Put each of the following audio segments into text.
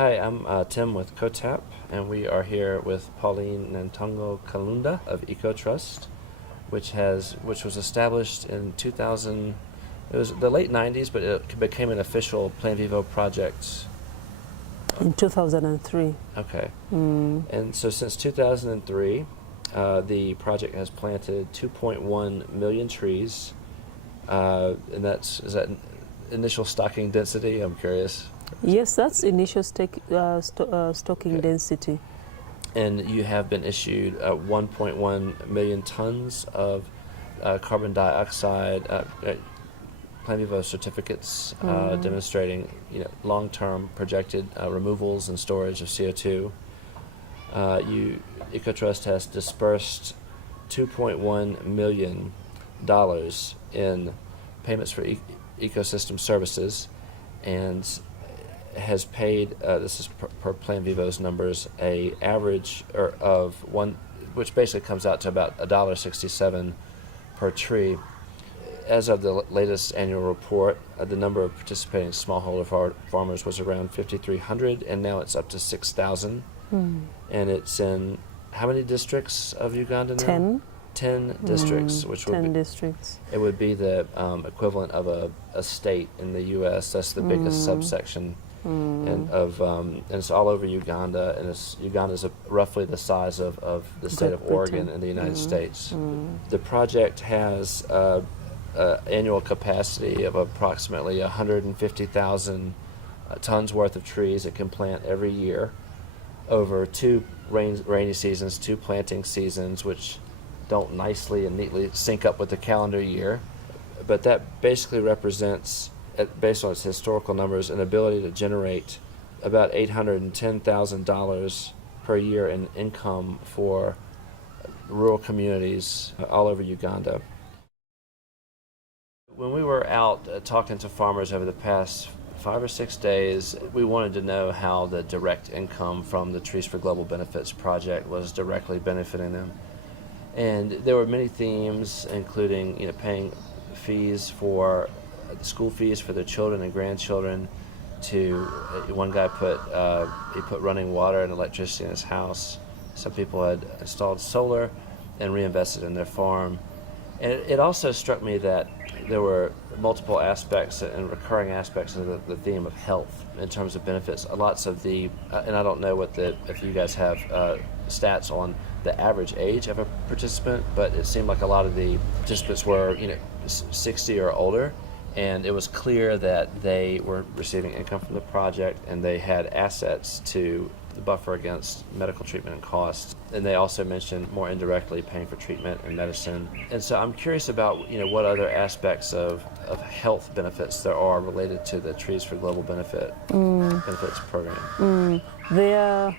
Hi, I'm Tim with COTAP, and we are here with Pauline Nantongo Kalunda of Ecotrust, which was established in 2000. It was the late 90s, but it became an official Plan Vivo project in 2003. Okay. And so since 2003, the project has planted 2.1 million trees, and is that initial stocking density? I'm curious. Yes, that's initial stocking density. And you have been issued 1.1 million tons of carbon dioxide Plan Vivo certificates demonstrating long-term projected removals and storage of CO2. Ecotrust has dispersed $2.1 million in payments for ecosystem services, and has paid, this is per Plan Vivo's numbers, a average of one, which basically comes out to about $1.67 per tree. As of the latest annual report, the number of participating smallholder farmers was around 5,300, and now it's up to 6,000. And it's in how many districts of Uganda now? 10 districts, which would 10 districts. It would be the equivalent of a state in the U.S. That's the biggest subsection, and it's all over Uganda, and Uganda's roughly the size of the state of Oregon in the United States. The project has annual capacity of approximately 150,000 tons worth of trees it can plant every year over two rainy seasons, two planting seasons, which don't nicely and neatly sync up with the calendar year. But that basically represents, based on its historical numbers, an ability to generate about $810,000 per year in income for rural communities all over Uganda. When we were out talking to farmers over the past 5 or 6 days, we wanted to know how the direct income from the Trees for Global Benefits project was directly benefiting them. And there were many themes, including paying fees for school fees for their children and grandchildren. One guy put running water and electricity in his house. Some people had installed solar and reinvested in their farm. And it also struck me that there were multiple aspects and recurring aspects of the theme of health in terms of benefits. Lots of and I don't know if you guys have stats on the average age of a participant, but it seemed like a lot of the participants were 60 or older, and it was clear that they were receiving income from the project, and they had assets to buffer against medical treatment and costs. And they also mentioned more indirectly paying for treatment and medicine. And so I'm curious about what other aspects of health benefits there are related to the Trees for Global Benefits program. There are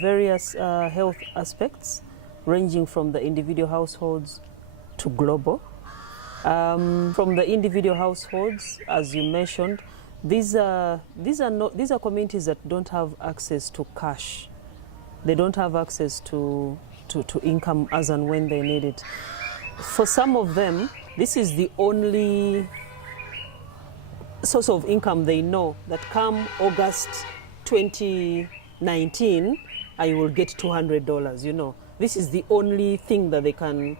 various health aspects ranging from the individual households to global. From the individual households, as you mentioned, these are communities that don't have access to cash. They don't have access to income as and when they need it. For some of them, this is the only source of income they know, that come August 2019, I will get $200. This is the only thing that they can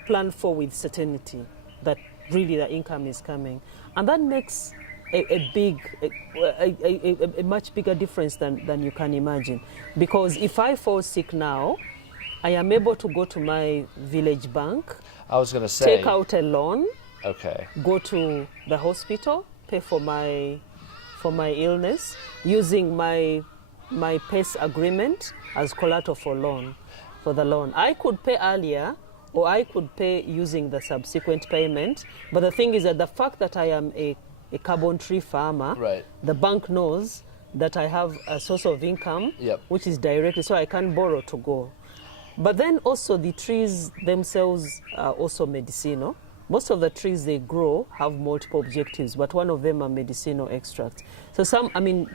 plan for with certainty, that really the income is coming. And that makes a much bigger difference than you can imagine. Because if I fall sick now, I am able to go to my village bank, I was going to say, take out a loan, go to the hospital, pay for my illness, using my PACE agreement as collateral for the loan. I could pay earlier, or I could pay using the subsequent payment. But the thing is that the fact that I am a carbon tree farmer, the bank knows that I have a source of income, which is directly, so I can borrow to go. But then also the trees themselves are also medicinal. Most of the trees they grow have multiple objectives, but one of them are medicinal extracts. So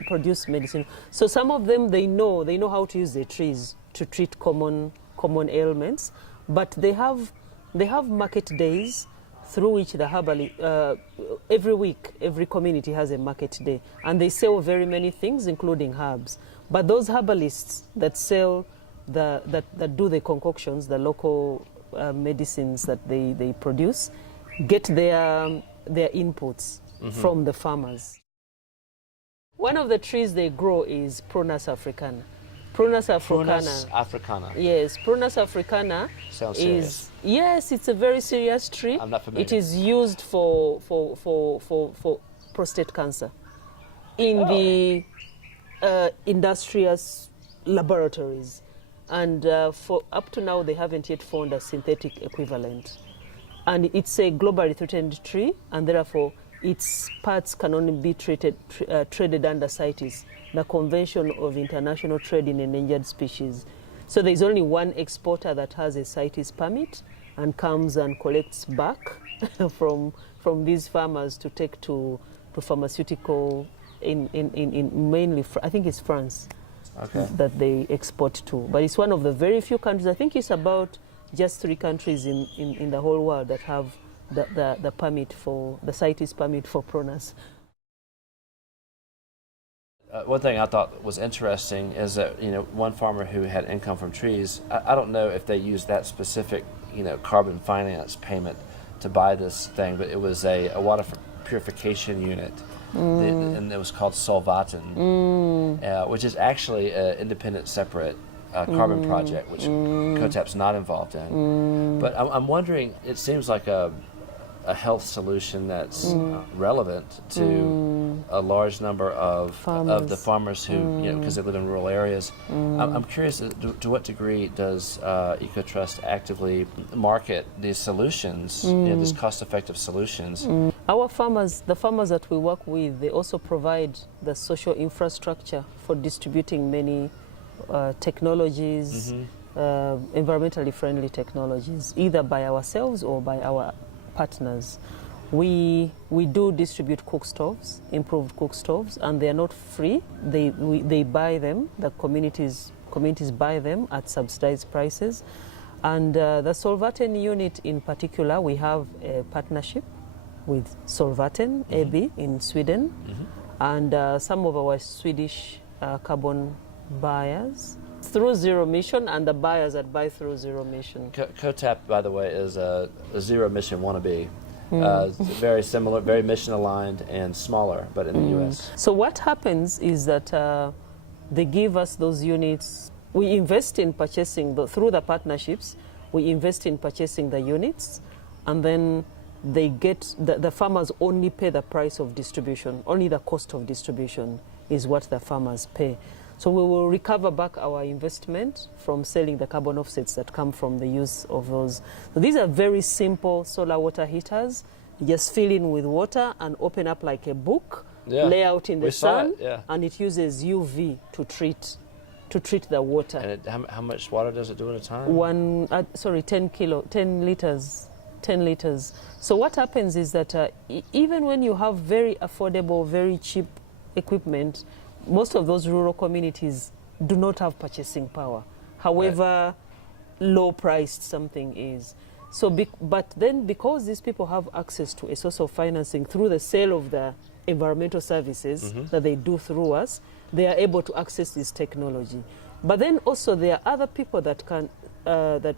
produce medicine. So some of them they know how to use the trees to treat common ailments, but they have market days through which the every week, every community has a market day, and they sell very many things, including herbs. But those herbalists that sell, that do the concoctions, the local medicines that they produce, get their inputs from the farmers. One of the trees they grow is Prunus africana. Prunus africana. Prunus africana. Yes, Prunus africana. Sounds serious. Yes, it's a very serious tree. I'm not familiar. It is used for prostate cancer in the industrious laboratories, and for up to now they haven't yet found a synthetic equivalent. And it's a globally threatened tree, and therefore its parts can only be traded under CITES, the Convention of International Trade in Endangered Species. So there's only one exporter that has a CITES permit and comes and collects back from these farmers to take to pharmaceutical in mainly, I think it's France, that they export to. But it's one of the very few countries, I think it's about just 3 countries in the whole world that have the permit for, the CITES permit for Prunus. One thing I thought was interesting is that, one farmer who had income from trees, I don't know if they used that specific, carbon finance payment to buy this thing, but it was a water purification unit, and it was called Solvatin, which is actually an independent, separate carbon project, which COTAP's not involved in. But I'm wondering, it seems like a health solution that's relevant to a large number of the farmers who, because they live in rural areas. I'm curious, to what degree does Ecotrust actively market these solutions, these cost-effective solutions? Our farmers, the farmers that we work with, they also provide the social infrastructure for distributing many technologies, environmentally friendly technologies, either by ourselves or by our partners. We do distribute cook stoves, improved cook stoves, and they are not free. They buy them. The communities buy them at subsidized prices. And the Solvatin unit in particular, we have a partnership with Solvatin AB in Sweden, and some of our Swedish carbon buyers through Zero Mission, and the buyers that buy through Zero Mission. COTAP, by the way, is a Zero Mission wannabe. Very similar, very mission aligned, and smaller, but in the U.S. So what happens is that they give us those units. We invest in purchasing, through the partnerships, we invest in purchasing the units, and then they get, the farmers only pay the price of distribution. Only the cost of distribution is what the farmers pay. So we will recover back our investment from selling the carbon offsets that come from the use of those. So these are very simple solar water heaters. You just fill in with water and open up like a book, lay out in the sun, and it uses UV to treat the water. And how much water does it do at a time? 10 liters. 10 liters. So what happens is that even when you have very affordable, very cheap equipment, most of those rural communities do not have purchasing power, however low priced something is. So, but then because these people have access to a source of financing through the sale of the environmental services that they do through us, they are able to access this technology. But then also there are other people that can, there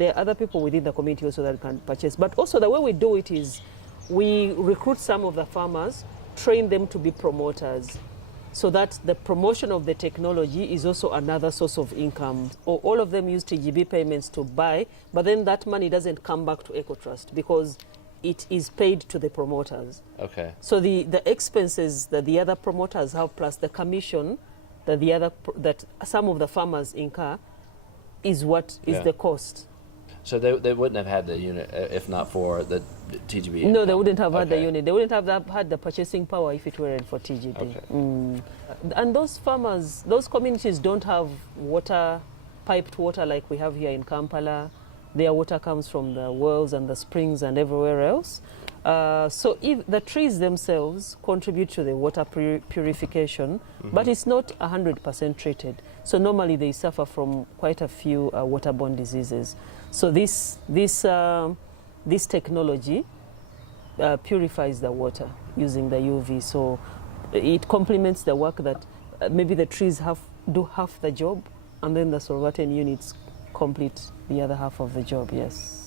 are other people within the community also that can purchase. But also the way we do it is we recruit some of the farmers, train them to be promoters, so that the promotion of the technology is also another source of income. All of them use TGB payments to buy, but then that money doesn't come back to Ecotrust because it is paid to the promoters. Okay. So the expenses that the other promoters have plus the commission that some of the farmers incur is what is the cost. So they wouldn't have had the unit if not for the TGB? No, they wouldn't have had the unit. They wouldn't have had the purchasing power if it weren't for TGB. Okay. And those farmers, those communities don't have water, piped water like we have here in Kampala. Their water comes from the wells and the springs and everywhere else. So if the trees themselves contribute to the water purification, but it's not 100% treated. So normally they suffer from quite a few waterborne diseases. So this technology purifies the water using the UV. So it complements the work that maybe the trees do half the job, and then the Solvaten units complete the other half of the job. Yes.